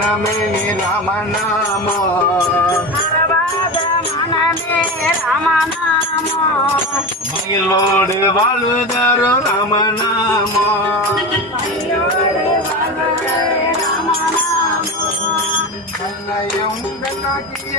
மனமே ராமநாமோ. மகிழோடு வாழுதரு ராமநாமோ. கையோடு வாழ்வது ராமநாமோ. கண்ணையும் கண்ணாக்கிய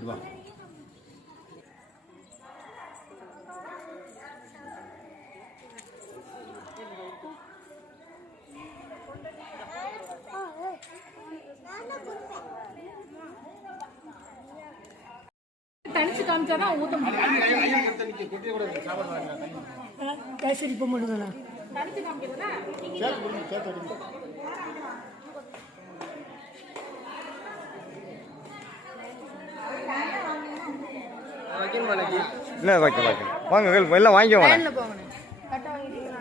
கோவிந்தா தனிச்சு காமிச்சாதான் ஊத்த முடியும். கேசரி இப்போ மட்டும்தானே தனிச்சு காமிக்கிறதுனா இல்லை வைக்க வைக்க வாங்க எல்லாம் வாங்கிக்கோ வாங்க கட்ட வாங்கிட்டீங்கன்னா